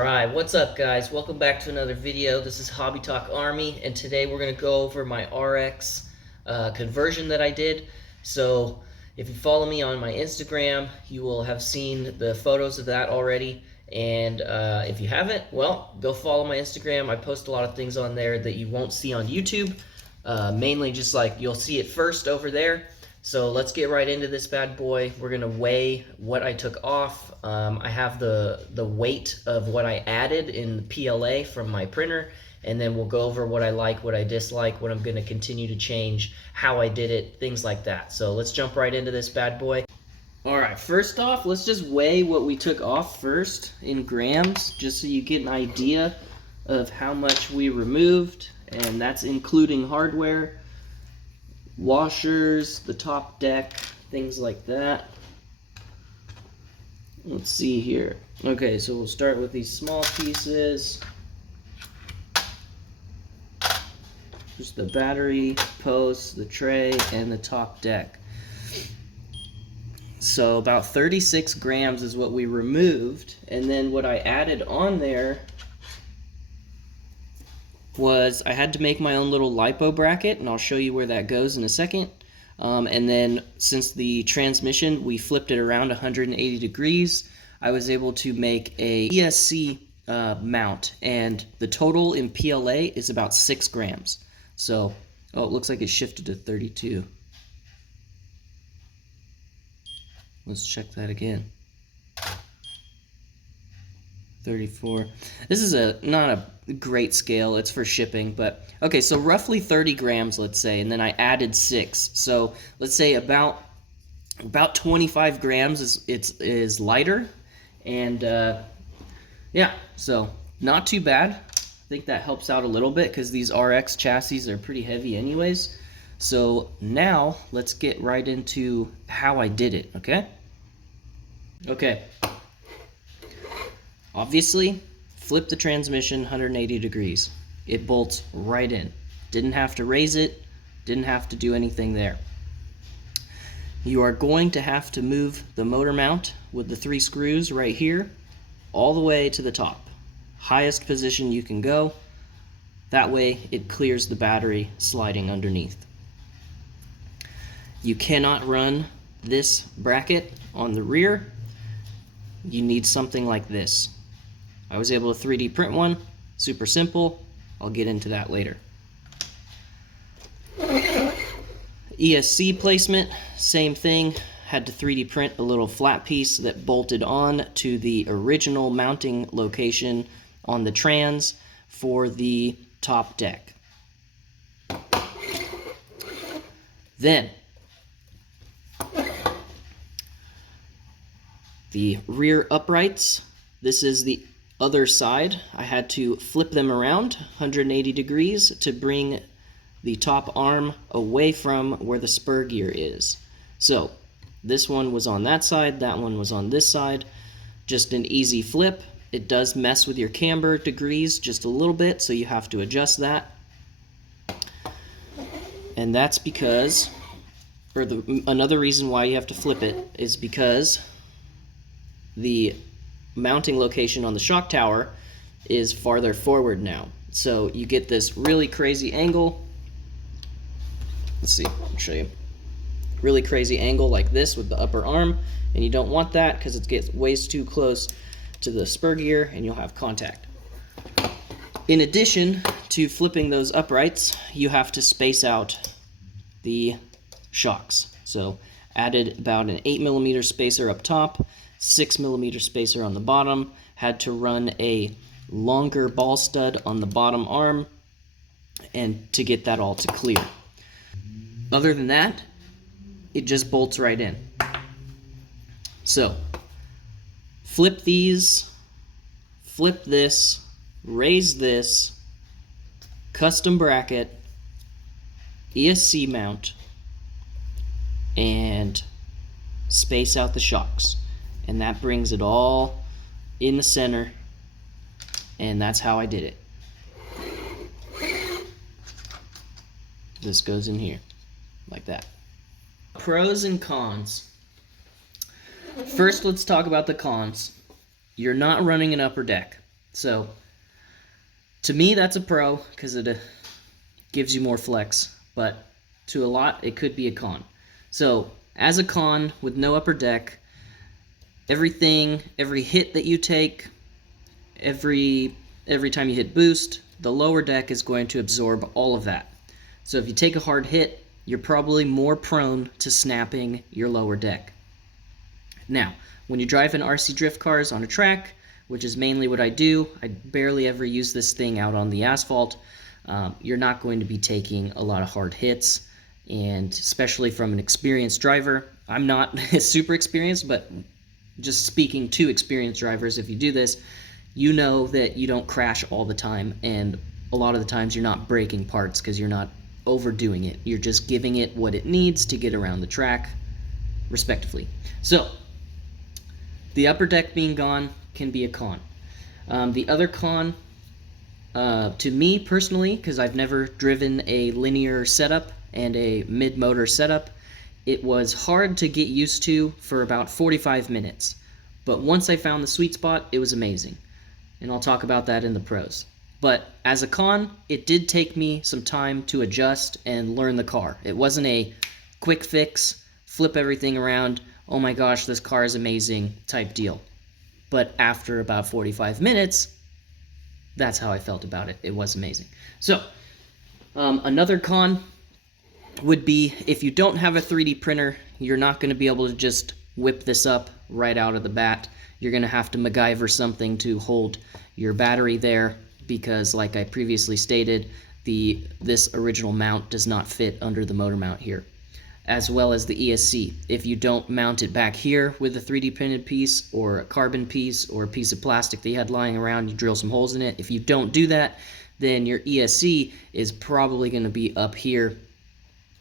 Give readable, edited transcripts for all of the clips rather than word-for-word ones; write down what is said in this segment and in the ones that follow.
Alright, what's up guys? Welcome back to another video. This is Hobby Talk Army, and today we're going to go over my RX conversion that I did. So if you follow me on my Instagram, you will have seen the photos of that already. And if you haven't, well, go follow my Instagram. I post a lot of things on there that you won't see on YouTube. Mainly just like you'll see it first over there. So let's get right into this bad boy. We're gonna weigh what I took off. I have the weight of what I added in the PLA from my printer, and then we'll go over what I like, what I dislike, what I'm gonna continue to change, how I did it, things like that. So let's jump right into this bad boy. All right, first off, let's just weigh what we took off first in grams, just so you get an idea of how much we removed, and that's including hardware, washers, the top deck, things like that. Let's see here. Okay, so we'll start with these small pieces. Just the battery, posts, the tray, and the top deck. So about 36 grams is what we removed, and then what I added on there was I had to make my own little lipo bracket, and I'll show you where that goes in a second. And then since the transmission, we flipped it around 180 degrees, I was able to make a ESC mount, and the total in PLA is about 6 grams. So, oh, it looks like it shifted to 32. Let's check that again. 34. This is not a great scale, it's for shipping, but okay, so roughly 30 grams, let's say, and then I added 6. So let's say about 25 grams is lighter, and yeah, so not too bad. I think that helps out a little bit because these RX chassis are pretty heavy anyways. So now let's get right into how I did it, okay? Okay. Obviously, flip the transmission 180 degrees. It bolts right in. Didn't have to raise it, didn't have to do anything there. You are going to have to move the motor mount with the 3 screws right here all the way to the top. Highest position you can go. That way it clears the battery sliding underneath. You cannot run this bracket on the rear. You need something like this. I was able to 3D print one, super simple. I'll get into that later. ESC placement, same thing. Had to 3D print a little flat piece that bolted on to the original mounting location on the trans for the top deck. Then, the rear uprights, this is the other side. I had to flip them around 180 degrees to bring the top arm away from where the spur gear is. So this one was on that side, that one was on this side. Just an easy flip. It does mess with your camber degrees just a little bit, so you have to adjust that. And that's because, or another reason why you have to flip it is because the mounting location on the shock tower is farther forward now. So you get this really crazy angle. Let's see, I'll show you. Really crazy angle like this with the upper arm, and you don't want that because it gets way too close to the spur gear and you'll have contact. In addition to flipping those uprights, you have to space out the shocks. So added about an 8mm spacer up top, 6mm spacer on the bottom, had to run a longer ball stud on the bottom arm and to get that all to clear. Other than that, it just bolts right in. So, flip these, flip this, raise this, custom bracket, ESC mount, and space out the shocks. And that brings it all in the center, and that's how I did it. This goes in here, like that. Pros and cons. First, let's talk about the cons. You're not running an upper deck. So to me, that's a pro because it gives you more flex, but to a lot, it could be a con. So as a con with no upper deck, every hit that you take, every time you hit boost, the lower deck is going to absorb all of that. So if you take a hard hit, you're probably more prone to snapping your lower deck. Now, when you drive in RC drift cars on a track, which is mainly what I do, I barely ever use this thing out on the asphalt, you're not going to be taking a lot of hard hits, and especially from an experienced driver. I'm not super experienced, but just speaking to experienced drivers, if you do this, you know that you don't crash all the time, and a lot of the times you're not breaking parts because you're not overdoing it. You're just giving it what it needs to get around the track, respectively. So, the upper deck being gone can be a con. The other con, to me personally, because I've never driven a linear setup and a mid-motor setup, it was hard to get used to for about 45 minutes. But once I found the sweet spot, it was amazing. And I'll talk about that in the pros. But as a con, it did take me some time to adjust and learn the car. It wasn't a quick fix, flip everything around, oh my gosh, this car is amazing type deal. But after about 45 minutes, that's how I felt about it. It was amazing. So, another con would be if you don't have a 3D printer, you're not going to be able to just whip this up right out of the bat. You're going to have to MacGyver something to hold your battery there because, like I previously stated, this original mount does not fit under the motor mount here, as well as the ESC. If you don't mount it back here with a 3D printed piece or a carbon piece or a piece of plastic that you had lying around, you drill some holes in it. If you don't do that, then your ESC is probably going to be up here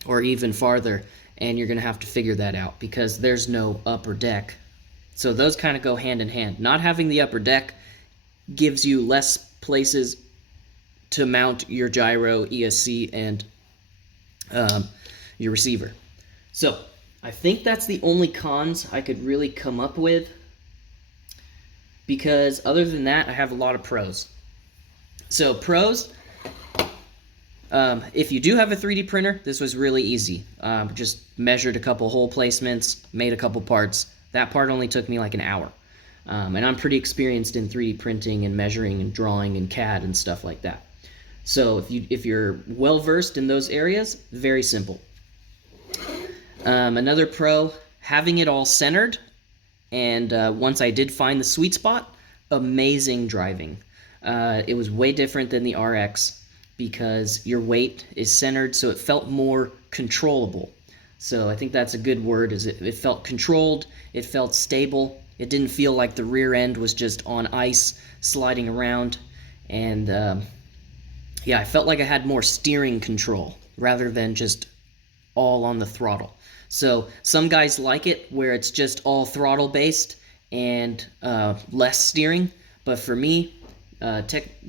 or even farther, and you're going to have to figure that out because there's no upper deck. So those kind of go hand in hand. Not having the upper deck gives you less places to mount your gyro, ESC, and your receiver. So I think that's the only cons I could really come up with, because other than that, I have a lot of pros. So pros, if you do have a 3D printer, this was really easy. Just measured a couple hole placements, made a couple parts. That part only took me like an hour. And I'm pretty experienced in 3D printing and measuring and drawing and CAD and stuff like that. So if you're well versed in those areas, very simple. Another pro, having it all centered, and once I did find the sweet spot, amazing driving. It was way different than the RX because your weight is centered, so it felt more controllable. So I think that's a good word, is it felt controlled, it felt stable, it didn't feel like the rear end was just on ice sliding around, and yeah, I felt like I had more steering control rather than just all on the throttle. So some guys like it where it's just all throttle based and less steering, but for me,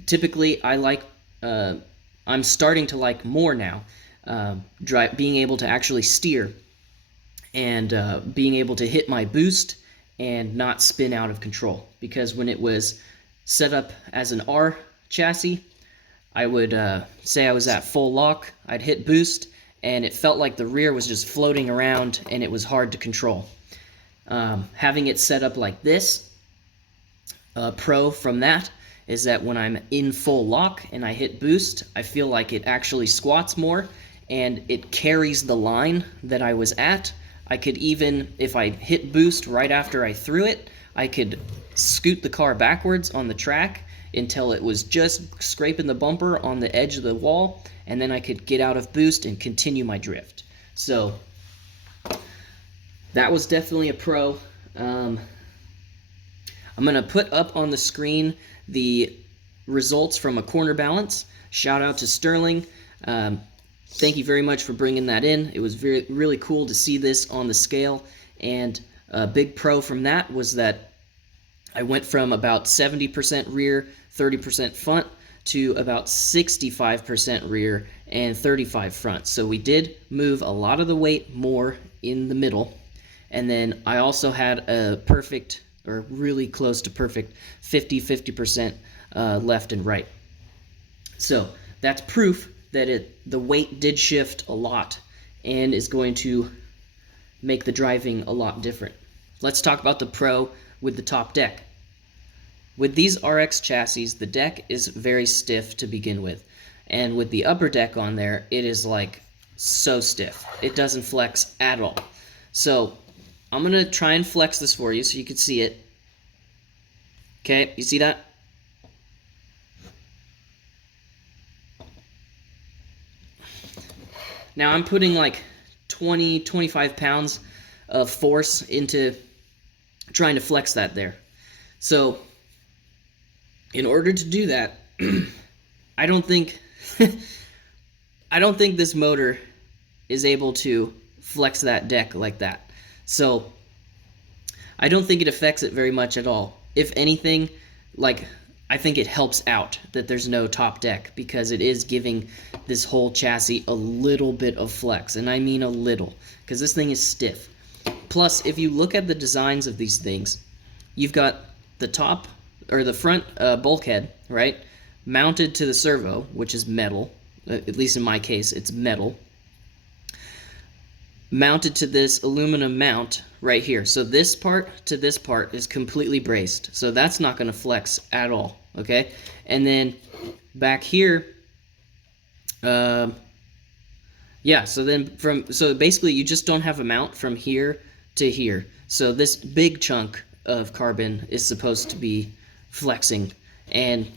typically I like, I'm starting to like more now, being able to actually steer and being able to hit my boost and not spin out of control. Because when it was set up as an R chassis, I would say I was at full lock, I'd hit boost, and it felt like the rear was just floating around and it was hard to control. Having it set up like this, pro from that is that when I'm in full lock and I hit boost, I feel like it actually squats more and it carries the line that I was at. I could even, if I hit boost right after I threw it, I could scoot the car backwards on the track until it was just scraping the bumper on the edge of the wall, and then I could get out of boost and continue my drift. So that was definitely a pro. I'm going to put up on the screen the results from a corner balance. Shout out to Sterling. Thank you very much for bringing that in. It was really cool to see this on the scale, and a big pro from that was that I went from about 70% rear, 30% front to about 65% rear and 35% front. So we did move a lot of the weight more in the middle, and then I also had a perfect, or really close to perfect, 50% left and right. So that's proof that the weight did shift a lot and is going to make the driving a lot different. Let's talk about the Pro with the top deck. With these RX chassis, the deck is very stiff to begin with. And with the upper deck on there, it is like so stiff. It doesn't flex at all. So I'm going to try and flex this for you so you can see it. Okay, you see that? Now I'm putting like 20-25 pounds of force into trying to flex that there. So in order to do that, I don't think this motor is able to flex that deck like that. So I don't think it affects it very much at all. If anything, like, I think it helps out that there's no top deck, because it is giving this whole chassis a little bit of flex, and I mean a little, because this thing is stiff. Plus, if you look at the designs of these things, you've got the top, or the front bulkhead, right, mounted to the servo, which is metal. At least in my case, it's metal. Mounted to this aluminum mount right here. So this part to this part is completely braced. So that's not going to flex at all, okay? And then back here, yeah, so basically you just don't have a mount from here to here. So this big chunk of carbon is supposed to be flexing, and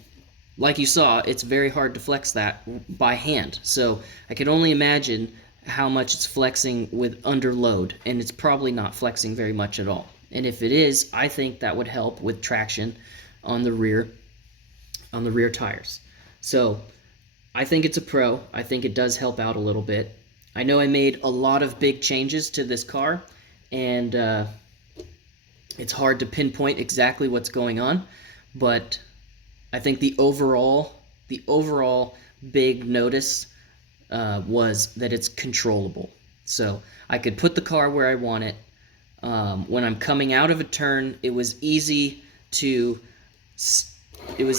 like you saw, it's very hard to flex that by hand. So I could only imagine how much it's flexing with under load, and it's probably not flexing very much at all. And if it is, I think that would help with traction on the rear tires. So I think it's a Pro. I think it does help out a little bit. I know I made a lot of big changes to this car, and it's hard to pinpoint exactly what's going on, but I think the overall big notice was that it's controllable. So I could put the car where I want it. When I'm coming out of a turn, it was easy to steer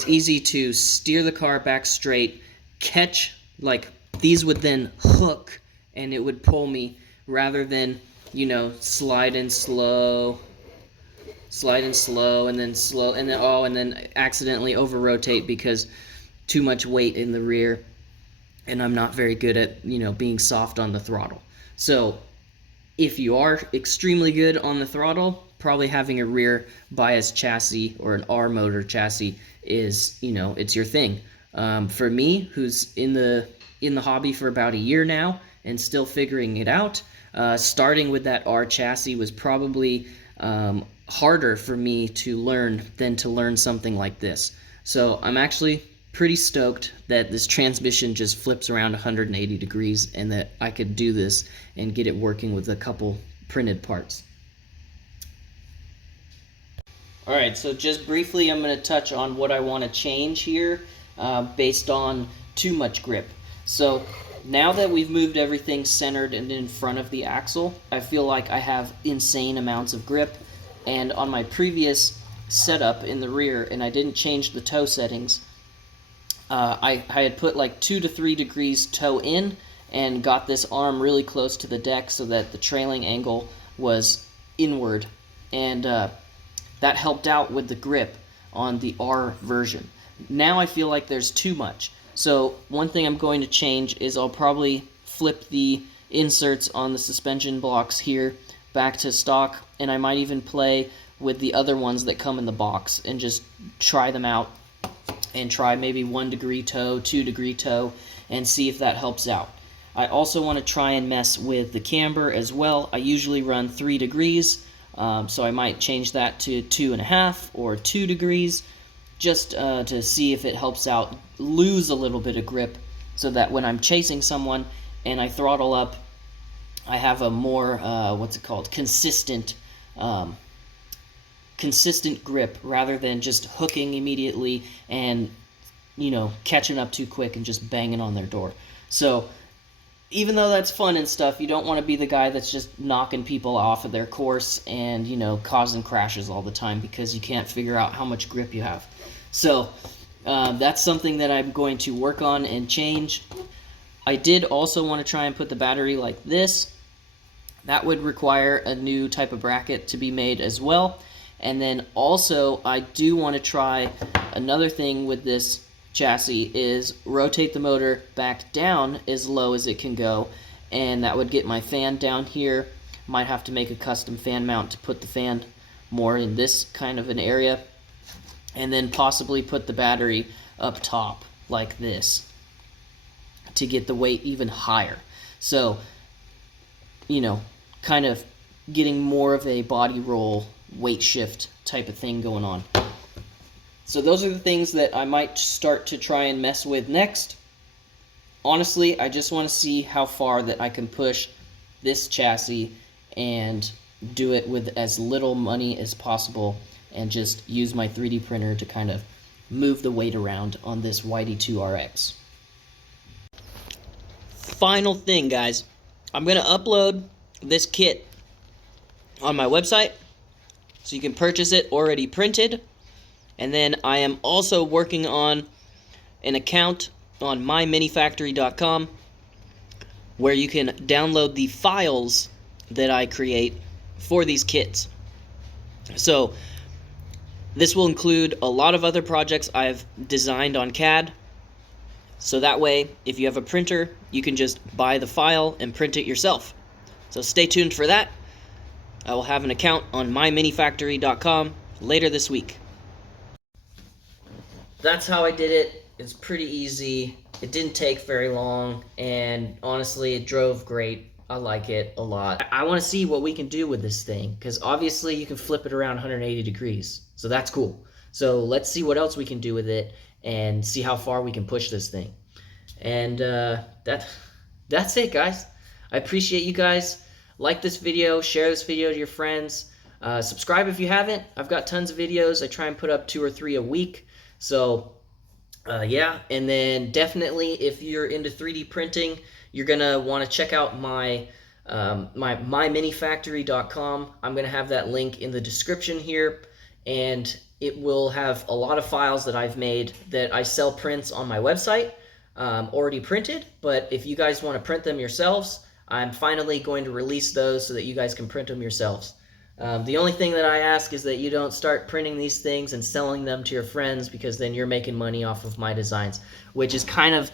the car back straight, catch, like, these would then hook and it would pull me, rather than, you know, slide in slow, and then slow, and then accidentally over rotate because too much weight in the rear, and I'm not very good at, you know, being soft on the throttle. So if you are extremely good on the throttle, probably having a rear bias chassis or an R motor chassis is, you know, it's your thing. For me, who's in the hobby for about a year now and still figuring it out, starting with that R chassis was probably harder for me to learn than to learn something like this. So I'm actually pretty stoked that this transmission just flips around 180 degrees and that I could do this and get it working with a couple printed parts. Alright, so just briefly I'm going to touch on what I want to change here based on too much grip. So now that we've moved everything centered and in front of the axle, I feel like I have insane amounts of grip. And on my previous setup in the rear, and I didn't change the toe settings, I had put like 2 to 3 degrees toe in and got this arm really close to the deck so that the trailing angle was inward, and that helped out with the grip on the R version. Now I feel like there's too much. So one thing I'm going to change is I'll probably flip the inserts on the suspension blocks here back to stock, and I might even play with the other ones that come in the box and just try them out and try maybe 1 degree toe, 2 degree toe, and see if that helps out. I also want to try and mess with the camber as well. I usually run 3 degrees, so I might change that to 2.5 or 2 degrees, just to see if it helps out lose a little bit of grip, so that when I'm chasing someone and I throttle up, I have a more, consistent grip, rather than just hooking immediately and, you know, catching up too quick and just banging on their door. So even though that's fun and stuff, you don't want to be the guy that's just knocking people off of their course and, you know, causing crashes all the time because you can't figure out how much grip you have. So That's something that I'm going to work on and change. I did also want to try and put the battery like this. That would require a new type of bracket to be made as well. And then also I do want to try another thing with this chassis is rotate the motor back down as low as it can go, and that would get my fan down here. Might have to make a custom fan mount to put the fan more in this kind of an area, and then possibly put the battery up top like this to get the weight even higher. So, you know, kind of getting more of a body roll weight shift type of thing going on. So those are the things that I might start to try and mess with next. Honestly, I just want to see how far that I can push this chassis and do it with as little money as possible and just use my 3D printer to kind of move the weight around on this YD2RX. Final thing, guys. I'm going to upload this kit on my website so you can purchase it already printed. And then I am also working on an account on myminifactory.com where you can download the files that I create for these kits. So this will include a lot of other projects I've designed on CAD. So that way, if you have a printer, you can just buy the file and print it yourself. So stay tuned for that. I will have an account on myminifactory.com later this week. That's how I did it. It's pretty easy. It didn't take very long, and honestly, it drove great. I like it a lot. I want to see what we can do with this thing, because obviously you can flip it around 180 degrees, so that's cool. So let's see what else we can do with it and see how far we can push this thing. And that's it, guys. I appreciate you guys. Like this video, share this video to your friends. Subscribe if you haven't. I've got tons of videos. I try and put up 2 or 3 a week. So yeah, and then definitely if you're into 3D printing, you're gonna want to check out my myminifactory.com. I'm gonna have that link in the description here, and it will have a lot of files that I've made that I sell prints on my website, already printed. But if you guys want to print them yourselves, I'm finally going to release those so that you guys can print them yourselves. The only thing that I ask is that you don't start printing these things and selling them to your friends, because then you're making money off of my designs, which is kind of,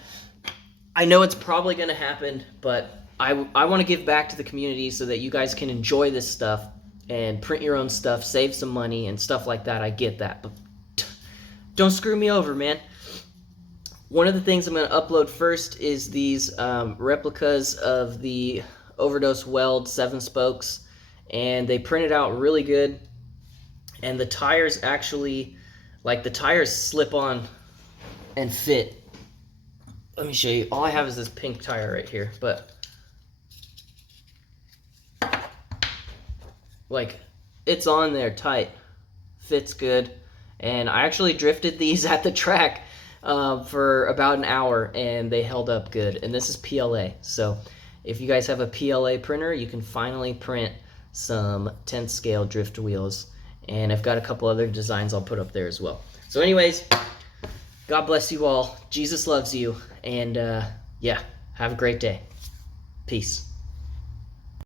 I know it's probably going to happen, but I want to give back to the community so that you guys can enjoy this stuff and print your own stuff, save some money and stuff like that. I get that, but don't screw me over, man. One of the things I'm going to upload first is these replicas of the Overdose Weld 7 spokes. And they printed out really good, and the tires actually, like, the tires slip on and fit. Let me show you. All I have is this pink tire right here, but like, it's on there tight, fits good. And I actually drifted these at the track for about an hour, and they held up good. And this is PLA, so if you guys have a PLA printer, you can finally print some 10th scale drift wheels, and I've got a couple other designs I'll put up there as well. So anyways, God bless you all. Jesus loves you, and yeah, have a great day. Peace.